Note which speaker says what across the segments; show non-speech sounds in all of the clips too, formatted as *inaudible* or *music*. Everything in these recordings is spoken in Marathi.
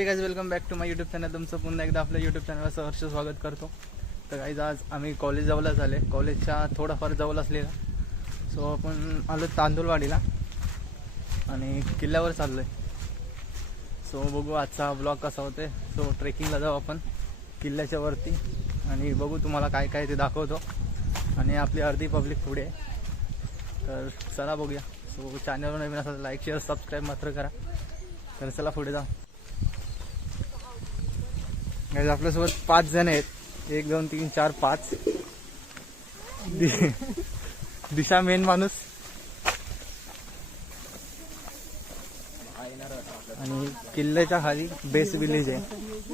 Speaker 1: So guys welcome back to my YouTube channel तुमचं पुन्हा एकदा आपल्या यूट्यूब चॅनलला सहर्ष स्वागत करतो. तर गाईज आज आम्ही कॉलेज जवळच आले. कॉलेजच्या थोडाफार जवळ असलेला. सो आपण आलो तांदूळवाडीला. आणि किल्ल्यावर चाललो आहे सो बघू आजचा ब्लॉग कसा होते सो ट्रेकिंगला जाऊ आपण. किल्ल्याच्या वरती. आणि बघू तुम्हाला काय काय ते दाखवतो. आणि आपली अर्धी पब्लिक पुढे आहे. तर चला बघूया. सो चॅनलवर नवीन असा लाईक शेअर सबस्क्राईब मात्र करा. तर चला पुढे जाऊ. म्हणजे आपल्यासोबत पाच जण आहेत. एक दोन तीन चार पाच. दि- दिशा मेन माणूस. आणि किल्ल्याच्या खाली बेस विलेज आहे.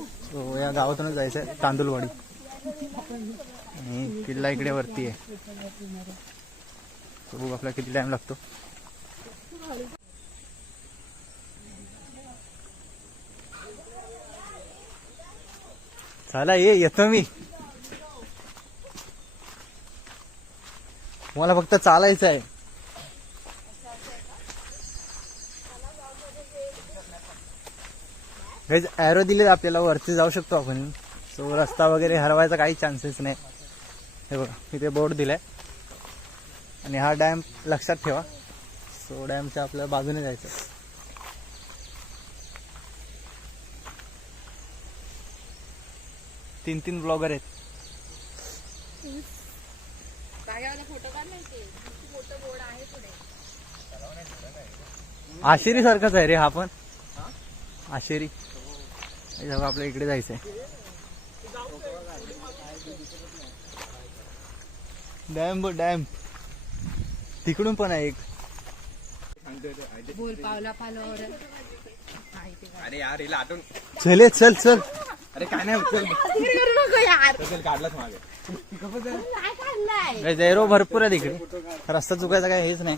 Speaker 1: सो या गावातूनच जायचं आहे तांदूळवाडी आणि किल्ला इकडे वरती आहे. So, बघू आपला किती टाइम लागतो. चला ये येतो मी. मला फक्त चालायचं आहे. ॲरो दिले आपल्याला वरती जाऊ शकतो आपण. सो रस्ता वगैरे हरवायचा काही चान्सेस नाही. हे बघा इथे बोर्ड दिलाय. आणि हा डॅम लक्षात ठेवा. सो डॅमच्या आपल्या बाजूने जायचं. तीन तीन ब्लॉगर आहेत
Speaker 2: फोटो काढ नाही ते मोठं बोर्ड आहे पुढे?
Speaker 1: आशेरी सारखाच आहे रे हा पण. आशेरी. हे सगळं आपल्या इकडे जायचंय डॅम डॅम. तिकडून पण आहे एक.
Speaker 2: बोल पावला
Speaker 3: आठवण
Speaker 1: चले चल चल.
Speaker 3: अरे काय नाही होत चल
Speaker 2: करू नको यार.
Speaker 3: चल काढलाच मागे.
Speaker 2: काय
Speaker 1: एरो भरपूर आहे तिकडे. रस्ता चुकायचा काय हेच नाही.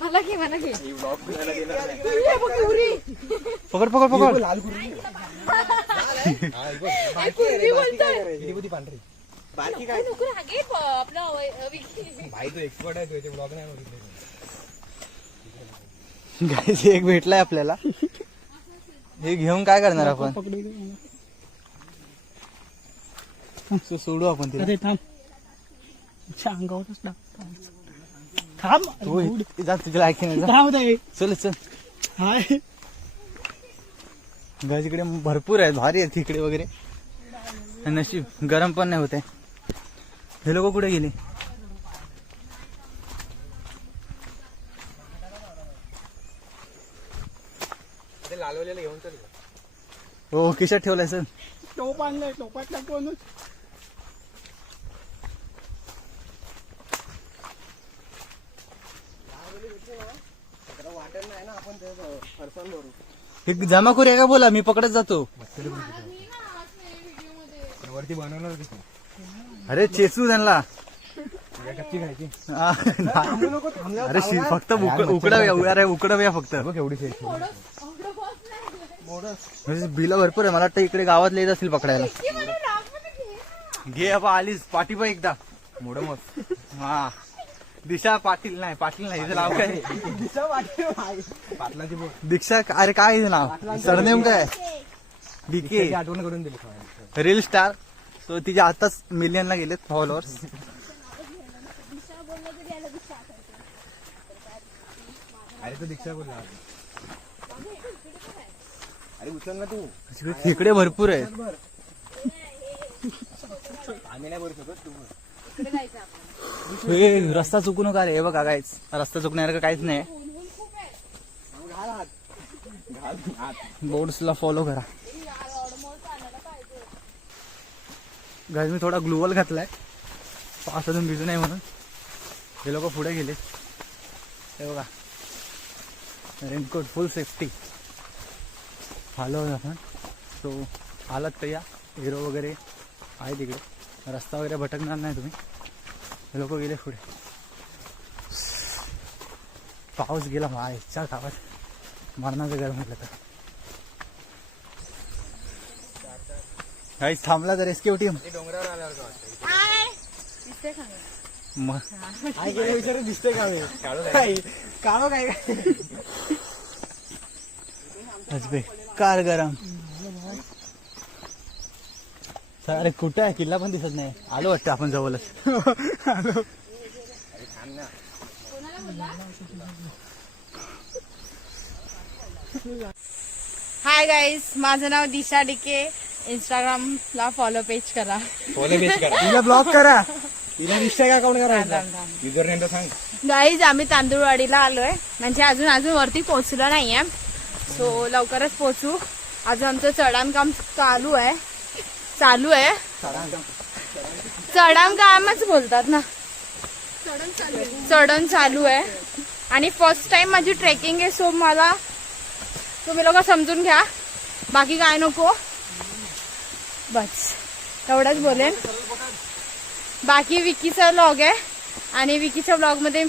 Speaker 2: मला घे मला घे
Speaker 1: पकड पकड पकड.
Speaker 3: लाल होती पांढरी.
Speaker 2: अवय- विकी.
Speaker 3: भाई तू एक्सपर्ट आहे तुझे ब्लॉग नाही बघितले
Speaker 1: गाईज एक भेटलाय आपल्याला. हे घेऊन काय करणार आपण? सोडू आपण तिला.
Speaker 4: अरे थांब. अच्छा अंगावरच टाक थांब.
Speaker 1: तू इथे जा
Speaker 4: थांब
Speaker 1: चल चल.
Speaker 4: हाय.
Speaker 1: भरपूर आहेत भारी आहेत तिकडे वगैरे. आणि नशीब गरम पण नाही होते हे लोक कुठे गेले?
Speaker 3: घेऊन चल
Speaker 1: हो किशात ठेवलाय सर
Speaker 4: टोप आणलाय टोपात टाकून
Speaker 3: वाटत नाही ना आपण ते फरसान भरू.
Speaker 1: जमा करूया का बोला? मी पकडत जातो.
Speaker 3: वरती बनवणार
Speaker 1: अरे चेचू त्यांना.
Speaker 3: कच्ची खायची
Speaker 1: हा, नाही. अरे शी- फक्त उक- उकडवूया अरे उकडवूया फक्त.
Speaker 3: बघ एवढी शेती
Speaker 1: म्हणजे बिलं भरपूर आहे. मला वाटतं इकडे गावातले येत असतील पकडायला. घे बाबा आलीस. पाठी बा एकदा.
Speaker 3: मोड मस्त
Speaker 1: हा. दिशा पाटील नाही. पाटील नाही. हिचं नाव काय?
Speaker 3: पाटलाची बोट.
Speaker 1: दीक्षा अरे काय हिचं नाव? सरनेम काय? डीके
Speaker 3: आठवण करून दिली
Speaker 1: रील स्टार सो तिच्या आताच मिलियनला गेलेत फॉलोअर्स
Speaker 3: अरे तो दीक्षा बोलला. अरे उचल ना तू.
Speaker 1: तिकडे भरपूर आहेत.
Speaker 3: आम्ही नाही बोलू शकत तू.
Speaker 2: इकडे जायचं आपण.
Speaker 1: हे रस्ता चुकू नका रे. हे बघा काहीच रस्ता चुकण्यासारखं काहीच नाही.
Speaker 3: घाल हात घाल हात
Speaker 1: बोर्ड्सला फॉलो करा. गाईज मी थोडा ग्लुवल घातलाय. पावसातून भिजू नये म्हणून. हे लोक पुढे गेले. हे बघा. रेनकोट फुल सेफ्टी आलो आपण. सो आलात तर या? हिरो वगैरे आहे तिकडे. रस्ता वगैरे भटकणार नाही तुम्ही. हे लोक गेले पुढे. पाऊस गेला मायच्या गावात मरणाचं गरम म्हटलं तर. काहीच थांबला तर रेस्क्यू टीम.
Speaker 2: दिसते
Speaker 1: मग
Speaker 3: काय गेलं विचार दिसतंय का मी? काय?
Speaker 4: काळो काय?
Speaker 1: बेकार गरम. अरे कुठे आहे? किल्ला पण दिसत नाही. आलो वाटतं आपण जवळच.
Speaker 2: हाय गाईज माझं नाव दिशा डिके. इंस्टाग्रामला फॉलो पेज करा.
Speaker 3: फॉलो बेस करा.
Speaker 4: तिला ब्लॉक करा. तिला निश्चय का काउंट करायचा
Speaker 3: युजर नेम सांग.
Speaker 2: गाईज आम्ही तांदूळवाडीला आलोय. म्हणजे अजून अजून वरती पोहोचलो नाहीये. सो लवकरच पोहोचू. अजून आमचं चढण काम चालू आहे. चालू आहे. चढण कामच बोलतात ना. चढण चालू आहे. आणि फर्स्ट टाइम माझी ट्रेकिंग आहे सो मला तुम्ही लोक समजून घ्या. बाकी काय नको. बस. एवढंच बोलेन. बाकी विकीचा व्लॉग आहे. आणि विकीच्या ब्लॉगमध्ये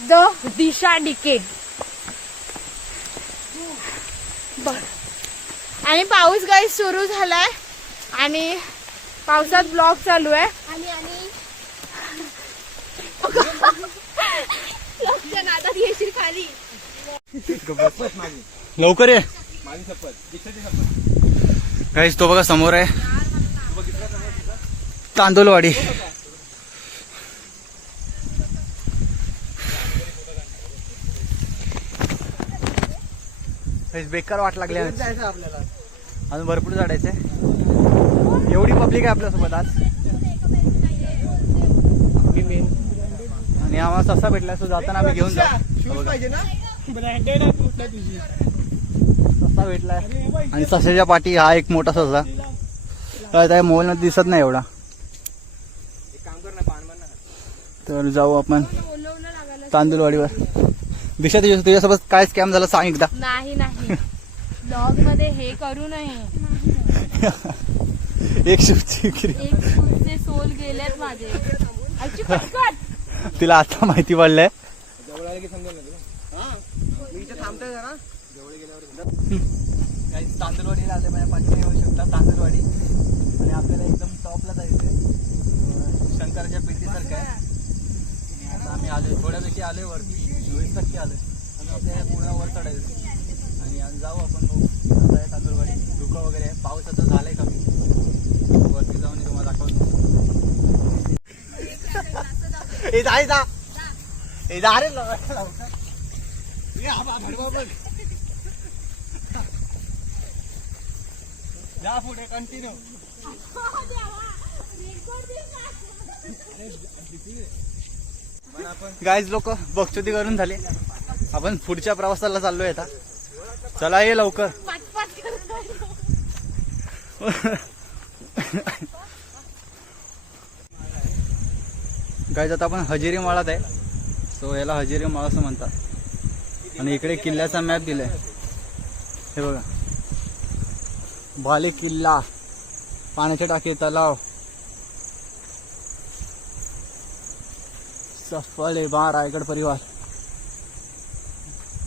Speaker 2: द दिशा डिके. बर. आणि पाऊस गाई सुरू झालाय. आणि पावसात ब्लॉग चालू आहे. आणि आणि. नादात येशील खाली.
Speaker 1: लवकर ये.
Speaker 3: माझी शपथ. दीक्षाची शपथ.
Speaker 1: काहीच तो बघा समोर आहे. तांदूळवाडी बेकार वाट लागली.
Speaker 4: जायचं आपल्याला.
Speaker 1: अजून भरपूर चढायचंय एवढी पब्लिक आहे आपल्यासोबत आज. आणि आम्हाला ससा भेटला सो जाताना आम्ही घेऊन जाऊ.
Speaker 4: तुझी.
Speaker 1: ससा भेटलाय. आणि सशाच्या पाठी हा एक मोठा ससा. काय त्या मोबाईल मध्ये दिसत नाही एवढा. तर जाऊ आपण. तांदूळवाडीवर. दिशा तुझ्या तुझ्यासोबत काय स्कॅम झाला सांग एकदा.
Speaker 2: नाही नाही. ब्लॉगमध्ये हे करू नये. *laughs*
Speaker 1: एक शिवची
Speaker 2: एक सोल गेलेत माझे. पटकन.
Speaker 1: तिला आता माहिती पडलंय.
Speaker 3: जवळ आले की समजेल ना तुला
Speaker 4: मी इथे थांबतोय जरा
Speaker 1: काही तांदूळवाडीला आले म्हणजे पाचशे येऊ शकतात तांदूळवाडी आणि आपल्याला एकदम टॉपला जायचंय अं, शंकराच्या पिंडीसारखं आहे. आणि आता आम्ही आलोय. थोड्यापैकी आलोय वरती. चोवीस टक्के आलोय आणि आपल्याला पूर्ण वर चढायचं. आणि आज जाऊ आपण आता आहे तांदूळवाडी धुकं वगैरे आहे. पाऊस आता झालाय कमी. वरती जाऊन तुम्हाला दाखवतो. ए जा जा. ए जा रे लवकर.
Speaker 4: ए, हा बा, भडवा बघ.
Speaker 1: जा पुढे *laughs* कंटिन्यू गाईज लोक बक्षुती करून झाले. आपण पुढच्या प्रवासाला चाललोय आता. चला ये लवकर. गायज आता आपण हजेरी माळात आहे. सो याला हजेरी माळ असं म्हणतात. आणि इकडे किल्ल्याचा मॅप दिलाय. हे बघा. भाले किल्ला. पाण्याचे टाके तलाव. सफल आहे बा रायगड परिवार.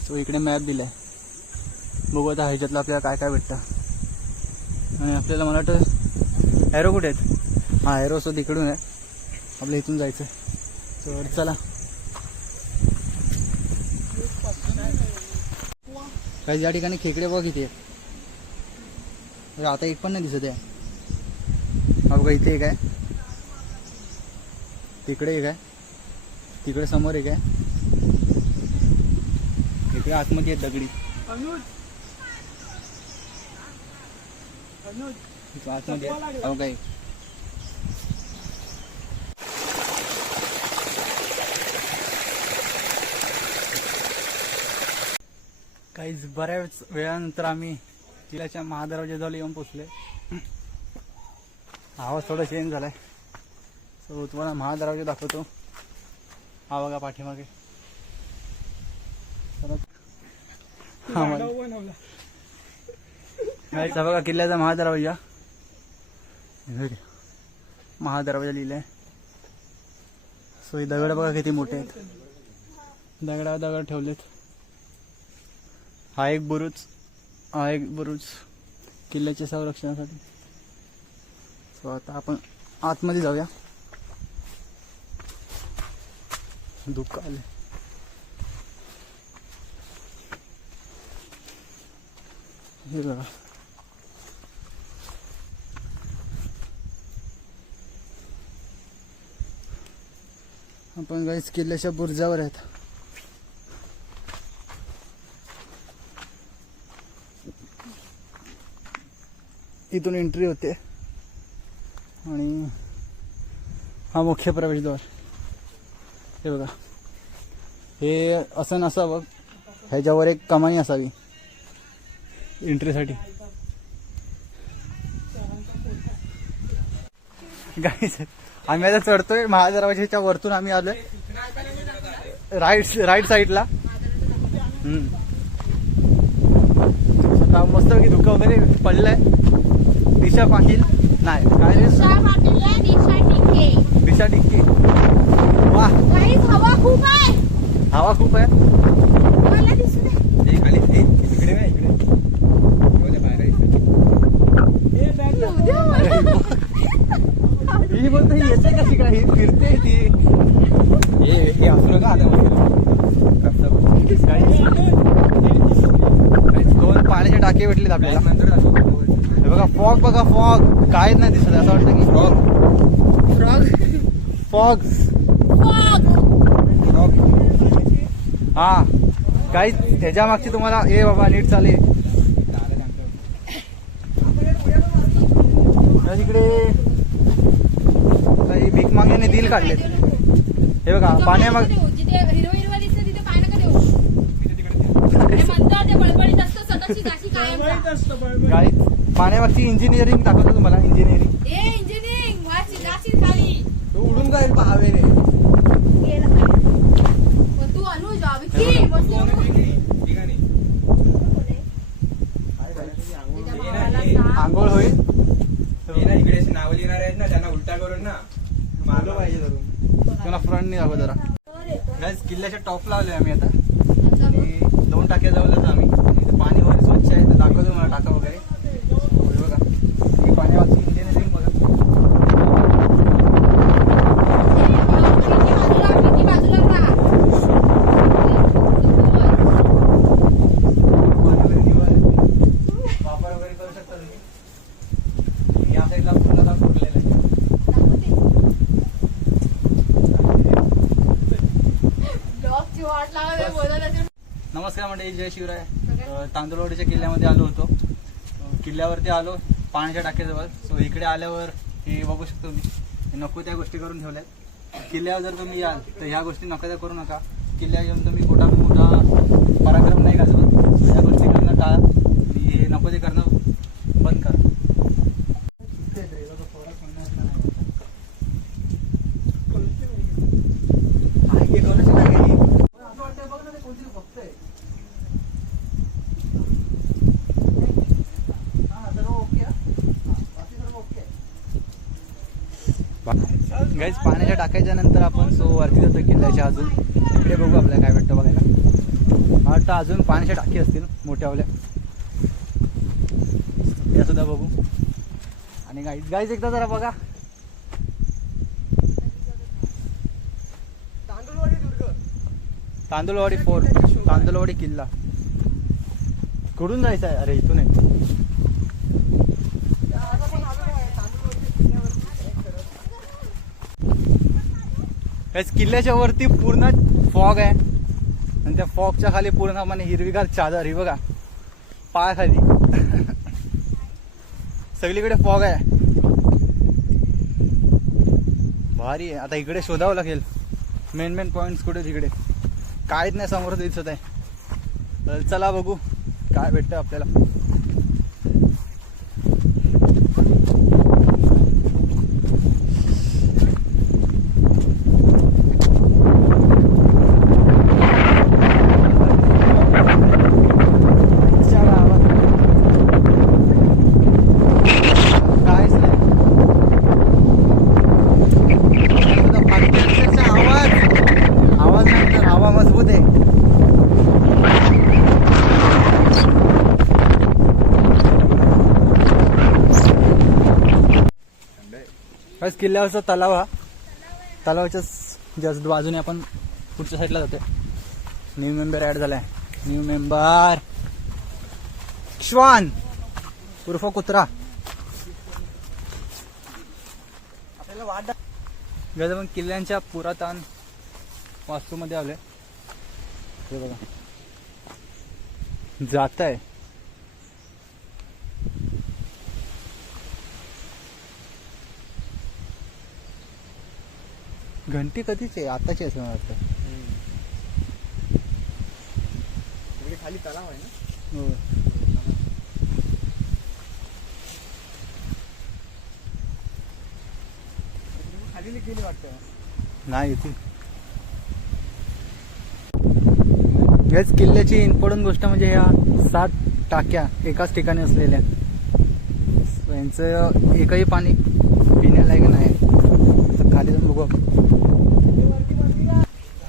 Speaker 1: सो इकडे मॅप दिलाय. बघू आता ह्याच्यातलं आपल्याला काय काय भेटतं. आणि आपल्याला मला वाटतं ॲरो कुठे आहेत? हा ॲरो सो तिकडून आहे. आपल्या इथून जायचं तर चला. काही या ठिकाणी खेकडे बघ इथे. आता एक पण नाही दिसत आहे. हा बघा इथे एक आहे. तिकडे एक आहे. तिकडे समोर एक आहे. इकडे आतमध्ये आहे दगडी. आतमध्ये आहे. हा बघा एक. काहीच बऱ्याच वेळानंतर आम्ही जिल्ह्याच्या महादरवाज्याजवळ येऊन पोचले आवाज थोडा चेंज झालाय. सो तुम्हाला महादरवाजा दाखवतो. हा बघा पाठीमागे. हा बघा. किल्ल्याचा महादरवाजा. महादरवाजा लिहिलाय. सो हे दगड बघा किती मोठे आहेत. दगडावर दगड ठेवलेत. हा एक बुरुज. हा एक बुरुज. किल्ल्याच्या संरक्षणासाठी. सो आता आपण आतमध्ये जाऊया. दुकान आहे. हे बघा. आपण गाईस किल्ल्याच्या बुर्जावर आहेत. इथून एंट्री होते. आणि हा मुख्य प्रवेशद्वार. हे बघा. हे असं नसावं. ह्याच्यावर एक कमानी असावी. एंट्रीसाठी गाईस आम्ही आता चढतोय. महादरवाजेच्या वरतून आम्ही आलोय. राईट राईट साईडला मस्त की धुकं वगैरे पडलंय. दिशा पाटील? नाही. काय रे?
Speaker 2: दिशा टिके.
Speaker 1: दिशा टिक्की वा
Speaker 2: काहीच हवा खूप आहे.
Speaker 1: हवा खूप आहे.
Speaker 2: मला दिसू दे
Speaker 3: हे खाली हे इकडे नाही इकडे. दे, बाहेर आहे.
Speaker 2: येऊ दे. मला.
Speaker 1: ही बोलते ही येते कशी काय? ही फिरते ती.
Speaker 3: हे हे असू नका आता.
Speaker 1: काहीच- काहीच दोन पाण्याचे टाके भेटलेत आपल्याला.
Speaker 3: नंतर.
Speaker 1: हे बघा फॉग बघा फॉग. कायच नाही दिसत असं वाटतं की
Speaker 3: Frog.
Speaker 1: फॉग. हा. काही ह्याच्या मागची तुम्हाला ए बाबा नीट चाले. तिकडे काही भीक मागण्याने दिल काढले. हे बघा
Speaker 2: कायम
Speaker 1: काही पाण्यामागची इंजिनिअरिंग दाखवतो तुम्हाला इंजिनिअरिंग
Speaker 2: ए इंजिनिअरिंग वाची जाशील खाली.
Speaker 3: तो उडून जाईल पहावेने.
Speaker 2: गेला पण तू अनुज विकी मस्त
Speaker 3: ठिकाणी
Speaker 2: त्याच्या भावाला सांग.
Speaker 1: आंघोळ होईल
Speaker 3: हे ना इकडे अशी नावं लिहिणार आहेत उलटा करून ना. मारलं पाहिजे धरून
Speaker 1: त्यांना फ्रंटनी दाखव जरा. गाईज किल्ल्याच्या टॉपला आलोय आम्ही आता
Speaker 2: बघ.
Speaker 1: आणि दोन टाक्या जवळच आम्ही इथे पाणी वगैरे स्वच्छ आहे तर दाखवतो मला टाका वगैरे So, हे बघा ही पाण्यावरची इंजिनिअरिंग बघा
Speaker 2: किती बाजूला किती बाजूला राहा
Speaker 1: पाणी वगैरे निवड वापर वगैरे करू शकता तुम्ही या साईडला पूर्ण फुटलेलं आहे
Speaker 2: ब्लॉगची वाट लावायला बोलत असेल.
Speaker 1: नमस्कार जय शिवराय अ, तांदूळवाडीच्या किल्ल्यामध्ये आलो होतो. किल्ल्यावरती आलो पाण्याच्या टाक्याजवळ सो इकडे आल्यावर हे बघू शकतो मी. नको त्या गोष्टी करून ठेवल्या किल्ल्यावर जर तुम्ही याल तर ह्या गोष्टी नको त्या करू नका. किल्ल्यावर येऊन तुम्ही मोठा मोठा पराक्रम नाही गाजवत. या गोष्टी करणं टाळा. हे नको ते करणं बंद करा हे करू शकता का हे? असं वाटतंय बघ ना ते कोणतरी बघतंय. हा, सर्व ओके हा? हा, बाकी सर्व ओके आहे. गाईज पाण्याच्या टाकायच्या नंतर आपण सो वरती जातो किल्ल्याच्या अजून. तिकडे बघू आपल्याला काय भेटतं बघायला. मला वाटतं अजून पाण्याच्या टाकी असतील मोठ्यावाल्या त्या सुद्धा बघू. आणि गाईज गाईज एकदा जरा बघा.
Speaker 3: तांदूळवाडी
Speaker 1: फोर्ट तांदूळवाडी किल्ला. कुठून जायचं आहे? अरे इथून आहे. किल्ल्याच्या वरती पूर्ण फॉग आहे. आणि त्या फॉगच्या खाली पूर्णपणे हिरवीगार चादर ही बघा. पायाखाली. *laughs* सगळीकडे फॉग आहे. भारी आहे. आता इकडे शोधावं लागेल. मेन मेन पॉईंट्स कुठे तिकडे काहीच नाही समोर दिसत आहे. तर चला बघू. काय भेटतं आपल्याला चला, आवाज. काहीच नाही आता फाटते अक्षरशः आवाज आवाज नाही तर हवा मजबूत आहे किल्ल्यावरचा तलाव हा. तलावाच्याच जस्ट बाजूने आपण पुढच्या साईडला जातोय. न्यू मेंबर ऍड झालाय. न्यू मेंबर श्वान उर्फ कुत्रा
Speaker 4: आपल्याला वाट
Speaker 1: गज आपण किल्ल्यांच्या पुरातन वास्तूमध्ये आले हे बघा. जात आहे घंटी कधीच आहे आताची असं मला वाटतं.
Speaker 4: खाली तलाव आहे ना?
Speaker 1: हो.
Speaker 4: खाली गेली वाटतं.
Speaker 1: नाही याच किल्ल्याची इम्पॉर्टंट गोष्ट म्हणजे ह्या सात टाक्या एकाच ठिकाणी असलेल्या. यांचं एकही पाणी पिण्यालायक नाही. तर खाली जाऊन बघू आपण.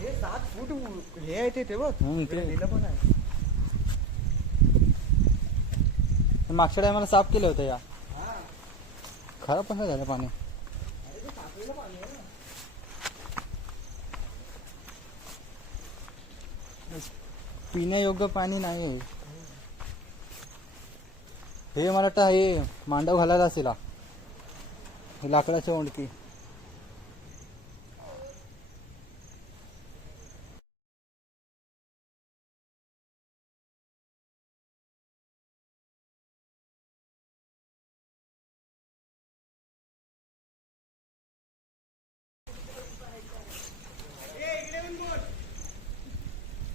Speaker 4: हे सात फूट बघ
Speaker 1: हं, इकडे.
Speaker 4: पण आहे.
Speaker 1: मागच्या टायमाला साफ केलं होतं या. खराब पण झालं पाणी. पिण्यायोग्य पाणी नाही हे मला वाटतं हे मांडव घालायला असेल हा. हे लाकडाच्या ओंडकी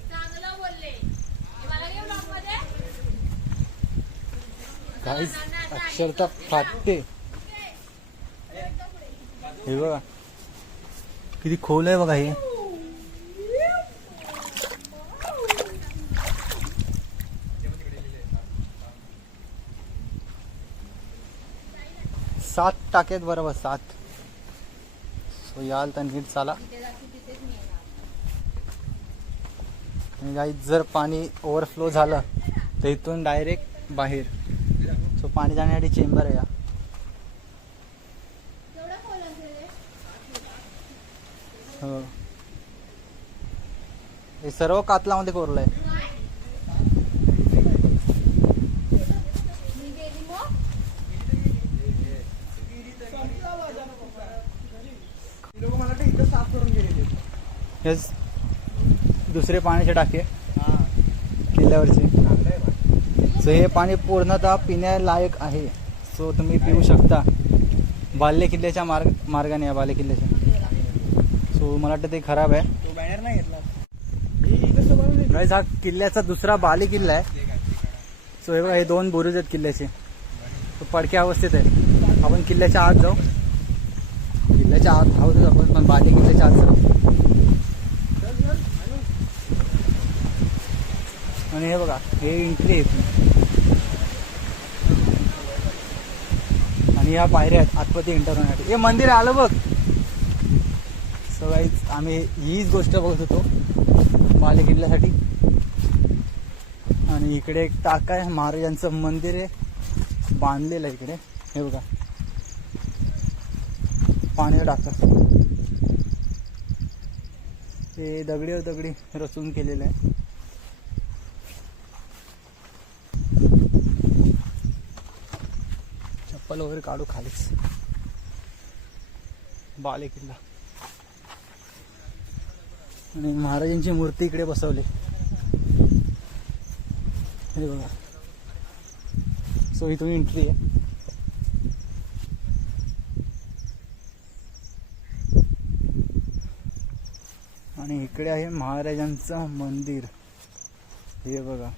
Speaker 2: चांगलं बोलले मला घेऊन मध्ये
Speaker 1: काहीच अक्षरता फाटते. हे बघा. किती खोल आहे बघा हे. सात टाकेत बरोबर सात. सो याल तर नीट चाला. आणि गाईत जर पाणी ओव्हरफ्लो झालं तर इथून डायरेक्ट बाहेर. सो पाणी जाण्यासाठी चेंबर आहे या हो. हे सर्व कातलामध्ये कोरलं आहे
Speaker 2: मी गेली मग
Speaker 4: ती लोक मला वाटतं इथं साफ करून गेलेले
Speaker 1: हेच दुसरे पाण्याचे टाके
Speaker 4: हा.
Speaker 1: किल्ल्यावरचे. सो हे पाणी पूर्णतः पिण्यालायक आहे सो तुम्ही पिऊ शकता. बाल्य किल्ल्याच्या मार्ग मार्गाने या बाल्य किल्ल्याच्या सो मला वाटतं ते खराब आहे.
Speaker 4: तो बॅनर नाही घेतला हे
Speaker 1: हा किल्ल्याचा दुसरा बाले किल्ला आहे. सो हे बघा हे दोन बुरुज आहेत किल्ल्याचे. पडक्या अवस्थेत आहे. आपण किल्ल्याच्या आत जाऊ. किल्ल्याच्या आत आहोतच आपण पण बाले किल्ल्याच्या आत जाऊ. आणि हे बघा हे एंट्री आहे आणि या पायऱ्या आहेत आतमध्ये एंटर होण्यासाठी हे मंदिर आलं बघ. सो गाईज आम्ही हीच गोष्ट बघत होतो बाले किल्ल्यासाठी आणि इकडे एक टाका आहे महाराजांचं मंदिर आहे बांधलेलं आहे इकडे. हे बघा. पाणी टाका. ते दगडी दगडी रचून केलेलं आहे. चप्पल वगैरे काढू खालीच. बाले किल्ला आणि महाराजांची मूर्ती इकडे बसवली. हे बघा. सो इथून एंट्री आहे. आणि इकडे आहे महाराजांचं मंदिर. हे बघा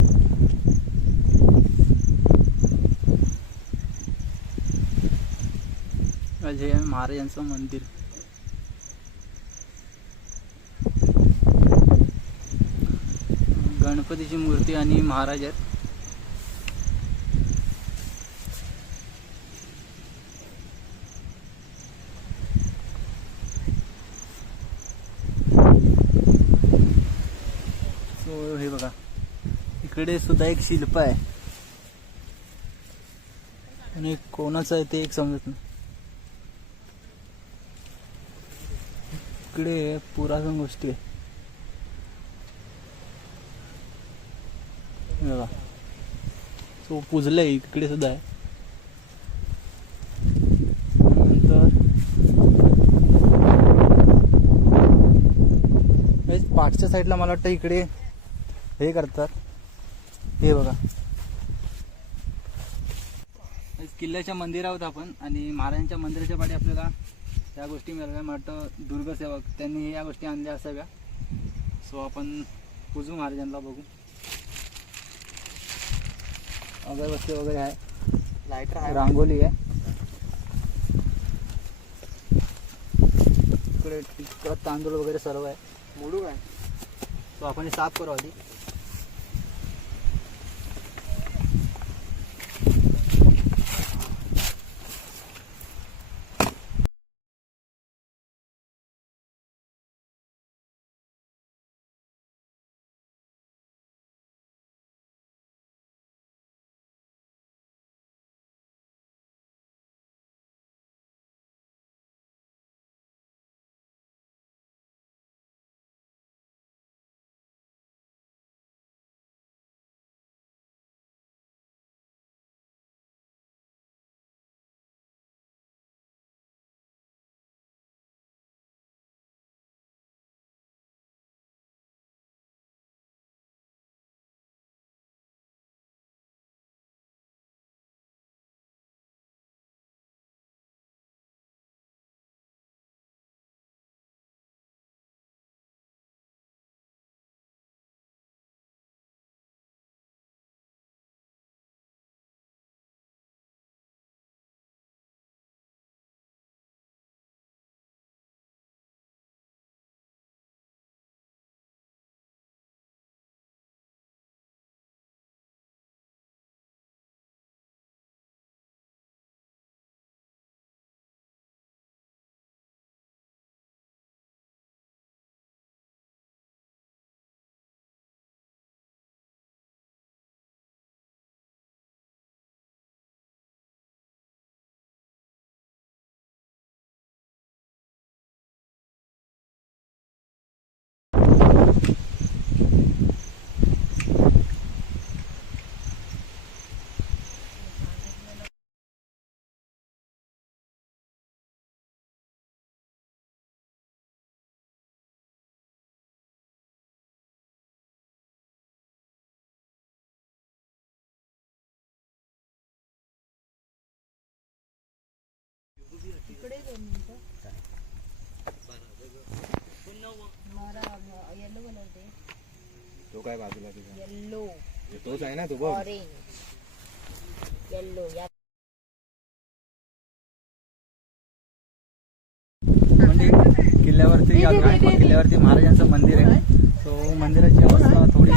Speaker 1: हे आहे महाराजांचं मंदिर. गणपतीची मूर्ती आणि महाराज आहेत. हे बघा. इकडे सुद्धा एक शिल्प आहे. आणि कोणाचं आहे ते एक समजत नाही. इकडे पुरातन गोष्टी आहे हे बघा. तो पुजलंय इकडे सुद्धा आहे. नंतर पाठच्या साईडला मला वाटतं इकडे हे करतात. हे बघा. किल्ल्याच्या मंदिरावर आपण आणि महाराजांच्या मंदिराच्या पाठी आपल्याला या गोष्टी मिळाल्या. मला वाटतं दुर्गसेवक त्यांनी या गोष्टी आणल्या असाव्या. सो आपण पुजू महाराजांना बघू. अगरबत्ती वगैरे आहे.
Speaker 4: लायटर आहे.
Speaker 1: रांगोली आहे. इकडे तांदूळ वगैरे सर्व आहे.
Speaker 4: मोडू काय
Speaker 1: तो आपण हे साफ करू आधी.
Speaker 3: तो. काय बाजूला तुझा
Speaker 2: येल्लो
Speaker 3: तोच आहे ना तू बघ.
Speaker 2: ऑरेंज येल्लो या.
Speaker 1: म्हणजे किल्ल्यावरती किल्ल्यावरती महाराजांचं मंदिर आहे. सो मंदिराची अवस्था थोडी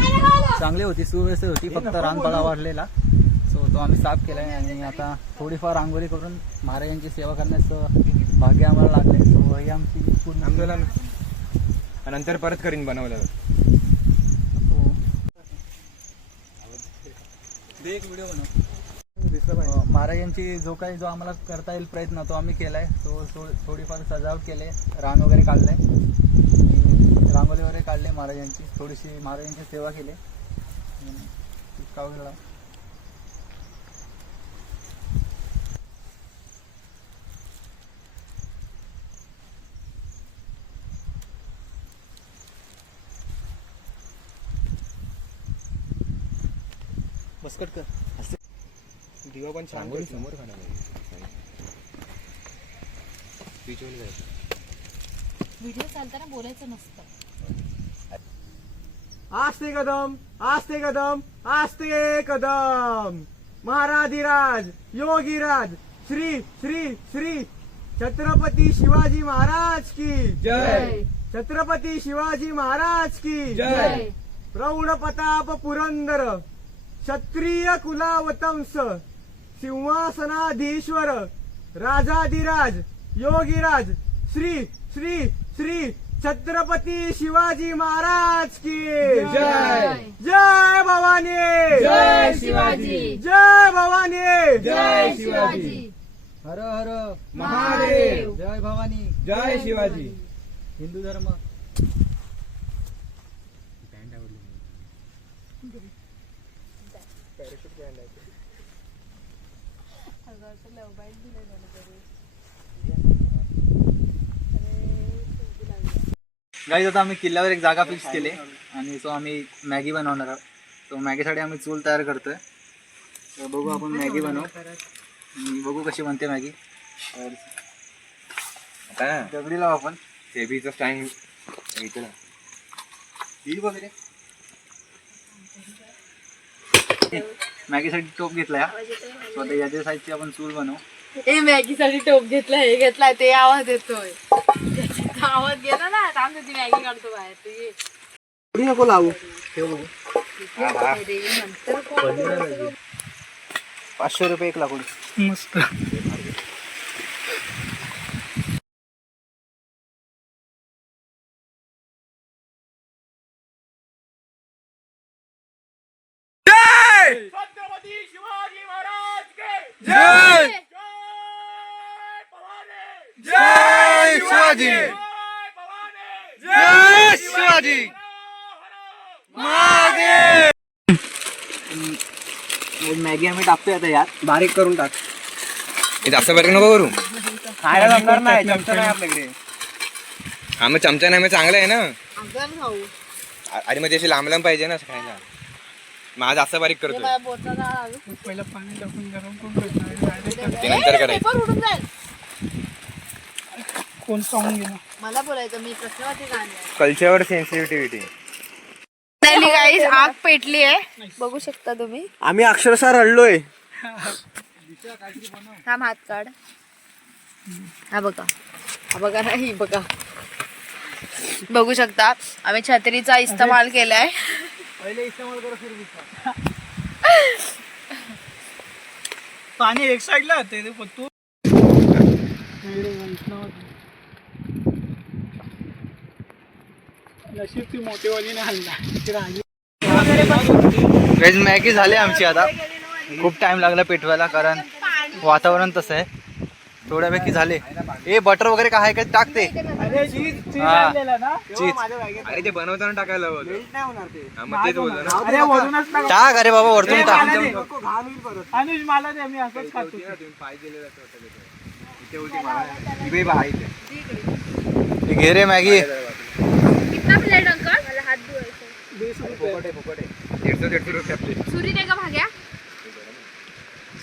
Speaker 1: चांगली होती सुव्यवस्थित होती. फक्त रानपाला वाढलेला. सो तो आम्ही साफ केला आहे आणि आता थोडीफार रांगोळी करून महाराजांची सेवा करण्याचं भाग्य आम्हाला लागले सो ही आमची पूर्ण
Speaker 3: नंतर परत करीन बनवलं.
Speaker 1: सो एक व्हिडिओ बनव. महाराजांची जो काही जो आम्हाला करता येईल प्रयत्न तो आम्ही केलाय. तो थो- थोडीफार सजावट केले रान वगैरे काढलंय. रांगोळी वगैरे काढले महाराजांची. थोडीशी महाराजांची सेवा केली. आणि बसकट कर.
Speaker 4: दिवा पण छान पेटला.
Speaker 3: समोर काढायला पिचवून जायचं.
Speaker 2: व्हिडिओ चालताना बोलायचं नसतं.
Speaker 4: आस्ते कदम आस्ते कदम आस्ते कदम. महाराधिराज योगीराज श्री श्री श्री. छत्रपती शिवाजी महाराज की
Speaker 3: जय.
Speaker 4: छत्रपती शिवाजी महाराज की
Speaker 3: जय.
Speaker 4: प्रौढ प्रताप पुरंदर. क्षत्रिय कुलावतंस सिंहासनाधीश्वर राजाधिराज योगीराज श्री श्री श्री छत्रपती शिवाजी महाराज की
Speaker 3: जय.
Speaker 4: जय भवानी।
Speaker 3: जय शिवाजी।
Speaker 4: जय भवानी।
Speaker 3: जय शिवाजी।
Speaker 1: हर हर
Speaker 3: महादेव।
Speaker 1: जय भवानी।
Speaker 3: जय शिवाजी।
Speaker 1: हिंदू धर्म। गाईज आता आम्ही किल्ल्यावर एक जागा फिक्स केली आणि तो आम्ही मॅगी बनवणार आहोत. तो मॅगीसाठी आम्ही चूल तयार करतोय. तर बघू आपण मॅगी बनवू. आणि बघू कशी बनते मॅगी. तर दगडी लावू आपण.
Speaker 3: सेबीचं स्टँड इथे
Speaker 1: ही मॅगीसाठी टोप घेतलाय हा. आता याच्या साईजची आपण चूल बनवू.
Speaker 2: हे मॅगीसाठी टोप घेतलाय हे घेतलाय ते आवाज येतोय. आवाज गेला ना थांब ती मॅगी काढतो बाहेर. ते ये.
Speaker 1: पुढे नको लावू. ठेव
Speaker 2: नंतर.
Speaker 1: पाचशे रुपये एक लाकूड मस्त
Speaker 4: छत्रपती शिवाजी महाराज के
Speaker 1: जय
Speaker 4: जय भवानी
Speaker 1: जय शिवाजी
Speaker 4: जय भवानी
Speaker 1: जय शिवाजी मागे मॅगी आम्ही टाकतोय आता यात.
Speaker 4: बारीक करून टाक.
Speaker 3: हे जास्त बारीक नको करू.
Speaker 4: खायला जमणार नाही चमचा नाही आपल्याकडे.
Speaker 3: हा मग चमचा नाही मग चांगलं आहे ना. आ- आणि मग अशी लांब लांब पाहिजे ना असं खायला. माझा जास्त बारीक करतो
Speaker 2: मला बोटाला लागलं.
Speaker 3: ते नंतर
Speaker 2: ए,
Speaker 3: करायचं.
Speaker 2: पेपर उडून जाईल.
Speaker 1: कोण सांगून गेला?
Speaker 2: मला बोलायचं मी प्रश्नवाची गाणी
Speaker 3: कल्चरवर सेन्सिटिव्हिटी
Speaker 2: गाईज आग पेटली आहे. बघू शकता तुम्ही.
Speaker 4: आम्ही अक्षरशः रडलोय.
Speaker 2: हा हात काढ. हा बघा. हा बघा नाही बघा. बघू शकता आम्ही छत्रीचा इस्तेमाल केलाय.
Speaker 1: पहिले इस्तेमाल करो फिर दिखा पाणी एक साईडला होते ते नशीब ती मोठेवाली नाही मॅगी झाली आमची आता. खूप टाइम लागला पेटवायला कारण वातावरण तसं आहे. थोड्यापैकी झाले. ए बटर वगैरे काय आहे का? टाकते हा. चीज
Speaker 3: अरे ते बनवताना टाकायला. हा,
Speaker 1: टाक. अरे बाबा वरतून टाक. हे घे रे मॅगी
Speaker 2: प्लेट अंकल मला हात धुवायचा.
Speaker 3: दीडशे दीडशे रुपये आपले.
Speaker 2: सुरी दे का भाग्या.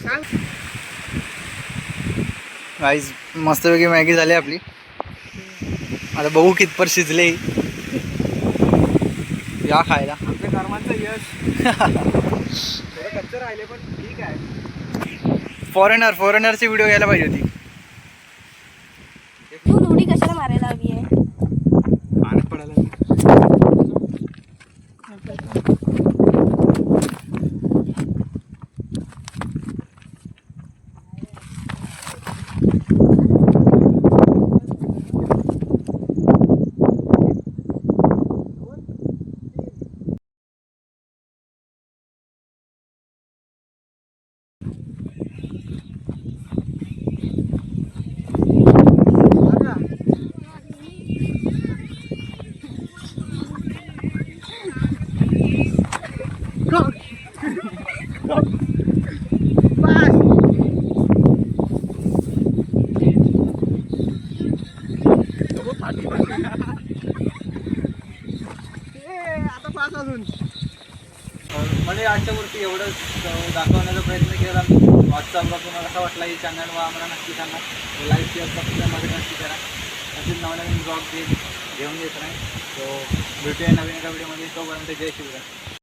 Speaker 2: सांग.
Speaker 1: गाईज मस्तपैकी मॅगी झाली आपली. आता बघू कितपर शिजले. या खायला.
Speaker 4: आमच्या कर्मांचं यश. थोडं कच्चं राहिले पण ठीक आहे.
Speaker 1: फॉरेनर फॉरेनरची व्हिडिओ घ्यायला पाहिजे होती.
Speaker 2: तू उडी कशाला मारायला हवी
Speaker 1: तुम्हाला कसा चॅनल वा आम्हाला नक्की सांगा. लाईक शेअर सबस्क्राईब नक्की करा. असेच नवनवीन ब्लॉग घेऊन घेऊन येत नाही. सो भेटूया नवीन एका व्हिडिओमध्ये तोपर्यंत जय शिवराय